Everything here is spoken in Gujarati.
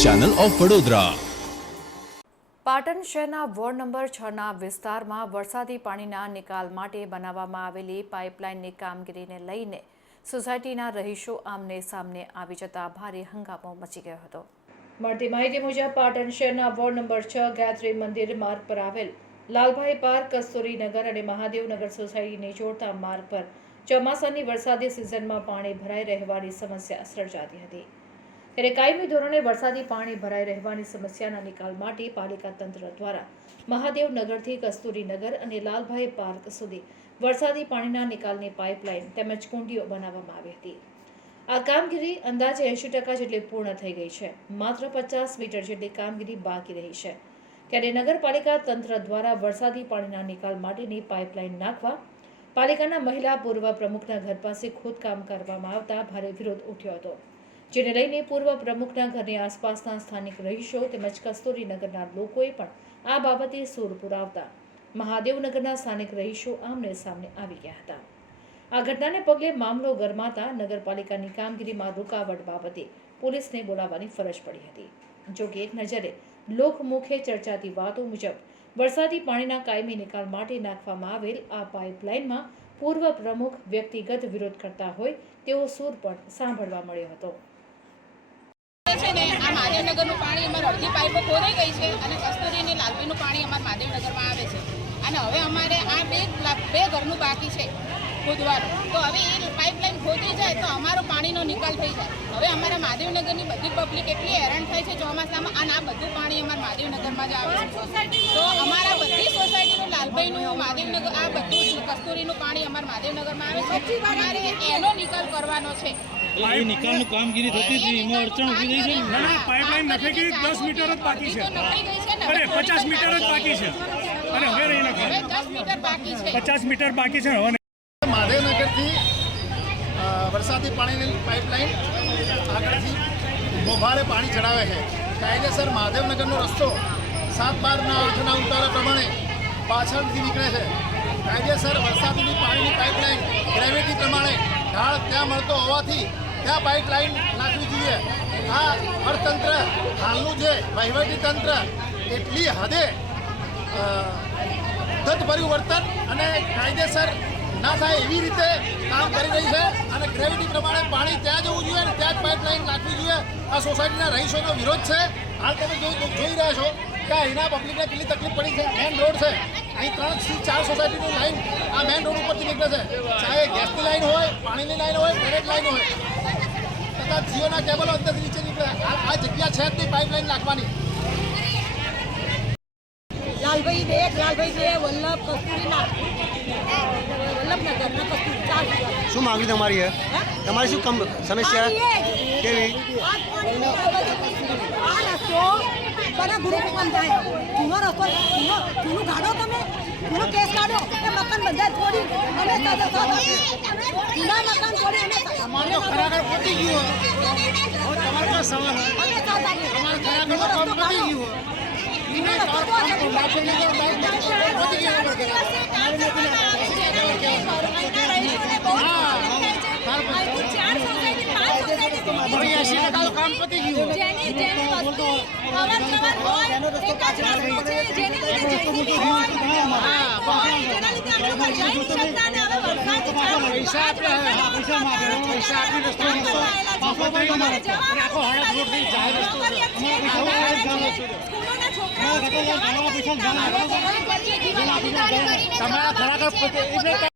ચેનલ ઓફ વડોદરા પાટણ શહેરના વોર્ડ નંબર છના વિસ્તારમાં વરસાદી પાણીના નિકાલ માટે બનાવવામાં આવેલી પાઇપલાઇનની કામગીરીને લઈને સોસાયટીના રહીશો આમને સામને આવી જતા ભારે હંગામો મચી ગયો હતો. મળતી માહિતી મુજબ પાટણ શહેરના વોર્ડ નંબર છ ગાયત્રી મંદિર માર્ગ પર આવેલ લાલભાઈ પાર્ક કસ્તુરીનગર અને મહાદેવનગર સોસાયટીને જોડતા માર્ગ પર ચોમાસાની વરસાદી સિઝનમાં પાણી ભરાઈ રહેવાની સમસ્યા સર્જાતી હતી. ત્યારે કાયમી ધોરણે વરસાદી પાણી ભરાઈ રહેવાની સમસ્યાના નિકાલ માટે પાલિકા તંત્ર દ્વારા મહાદેવનગરથી કસ્તુરીનગર અને લાલભાઈ પાર્ક સુધી વરસાદી પાણીના નિકાલની પાઇપલાઇન તેમજ કુંડીઓ બનાવવામાં આવી હતી. આ કામગીરી અંદાજે એંશી ટકા જેટલી પૂર્ણ થઈ ગઈ છે. માત્ર પચાસ મીટર જેટલી કામગીરી બાકી રહી છે. ત્યારે નગરપાલિકા તંત્ર દ્વારા વરસાદી પાણીના નિકાલ માટેની પાઇપલાઇન નાખવા, પાલિકાના મહિલા પૂર્વ પ્રમુખના ઘર પાસે ખોદકામ કરવામાં આવતા ભારે વિરોધ ઉઠ્યો હતો. જેને લઈને પૂર્વ પ્રમુખના ઘરની આસપાસના સ્થાનિક રહીશો તેમજ કસ્તુરીનગરના લોકોએ પણ આ બાબતે સૂર પુરાવતા મહાદેવનગરના સ્થાનિક રહીશો આમને સામને આવી ગયા હતા. આ ઘટનાને પગલે મામલો ગરમાતા નગરપાલિકાની કામગીરીમાં રૂકાવટ બાબતે પોલીસને બોલાવવાની ફરજ પડી હતી. જો કે એક નજરે લોકમુખે ચર્ચાતી વાતો મુજબ વરસાદી પાણીના કાયમી નિકાલ માટે નાખવામાં આવેલ આ પાઇપલાઇનમાં પૂર્વ પ્રમુખ વ્યક્તિગત વિરોધ કરતા હોય તેવો સૂર પણ સાંભળવા મળ્યો હતો. છે ને, આ મહાદેવનગરનું પાણી અમારે અડધી પાઇપો ખોદાઈ ગઈ છે અને કસ્તુરી અને લાલવીનું પાણી અમારે મહાદેવનગરમાં આવે છે. અને હવે અમારે આ બે બે ઘરનું બાકી છે ખોદવાનું. તો હવે એ પાઇપલાઇન ખોદી જાય તો અમારો પાણીનો નિકાલ થઈ જાય. હવે અમારા મહાદેવનગરની બધી પબ્લિક એટલી હેરાન થાય છે ચોમાસામાં, અને આ બધું પાણી અમારા મહાદેવનગરમાં જ આવે છે. તો અમારા બધી સોસાયટીનું લાલભાઈનું મહાદેવનગર, આ બધું કસ્તુરીનું પાણી અમારા મહાદેવનગરમાં આવે છે. અમારે એનો નિકાલ કરવાનો છે. એ નિકાલનું કામગીરી થતી હતી એમાં અડચણ ઊભી થઈ છે ના? ના પાઇપલાઇન નથી ગઈ દસ મીટર જ બાકી છે. અરે પચાસ મીટર જ બાકી છે. અને હવે રહી છે પચાસ મીટર બાકી છે હવે નહીં. મહાદેવનગરથી વરસાદી પાણીની પાઇપલાઇન આગળથી મોભારે પાણી ચડાવે છે. કાયદેસર મહાદેવનગરનો રસ્તો સાત બારના આઠના ઉતારા પ્રમાણે પાછળથી નીકળે છે. કાયદેસર વરસાદની પાણીની પાઇપલાઇન ગ્રેવિટી પ્રમાણે ઢાળ ત્યાં મળતો હોવાથી ત્યાં પાઇપલાઇન નાખવી જોઈએ. આ અર્થતંત્ર, હાલનું જે વહીવટી તંત્ર, એટલી હદે તત્પર્યું વર્તન અને કાયદેસર ના થાય એવી રીતે કામ કરી રહી છે અને ગ્રેવિટી પ્રમાણે પાણી ત્યાં જવું જોઈએ અને ત્યાં જ પાઇપલાઇન નાખવી જોઈએ. આ સોસાયટીના રહીશોનો વિરોધ છે. હાલ તમે જોઈ રહ્યા છો. કે અહીંના પબ્લિકને કેટલી તકલીફ પડી છે? મેન રોડ છે. અહીં ત્રણથી ચાર સોસાયટીની લાઈન આ મેન રોડ ઉપરથી નીકળે છે. ચાહે ગેસની લાઈન હોય પાણીની લાઈન હોય ડ્રેનેજ લાઈન હોય તથા જીઓના કેબલો અંદરથી નીચે નીકળે. આ જગ્યા છે જ નહીં પાઇપલાઇન નાખવાની. લાલભાઈ બે લાલભાઈ બે વલ્લભ કસ્તુરીના. કસ્તુરી. ચાર શું માંગણી તમારી છે? તમારી શું કમ સમસ્યા એ કેવી? આ બાબત. ગુરુ ગ્રુપ બંધાય જૂનો રસ્તો જૂનો જૂનું કાઢો તમે. જૂનો કેસ કાઢો. એ મકાન બંધાય થોડી અમે જૂના મકાન થોડી અમે અમારે ખરેખર પતી ગયું. તમારે સવાલ હોય? અમે ખરેખર જૂનો કામ રસ્તો પતી કાઢો. ગયું હોય. એને કામ કામ લાભનગર બાદ પતી ગયું હોય. હવે એંસી ટકા તો કામ પતી ગયું જેની જેની વસ્તી અવર જવર હોય એક જ રસ્તો છે જેની લીધે જેની હોય હા જેના લીધે આપણે ઉપર જઈ નહીં શકતા ને હવે વરસાદ ચાલુ પૈસા આપણે પૈસા માગે. પૈસા આપી રસ્તો નહીં પાછો પણ તમારે આખો હળદ રોડ થઈ જાય રસ્તો છે. અમારે જવાનું સ્કૂલોના છોકરાઓ તમારા ખરેખર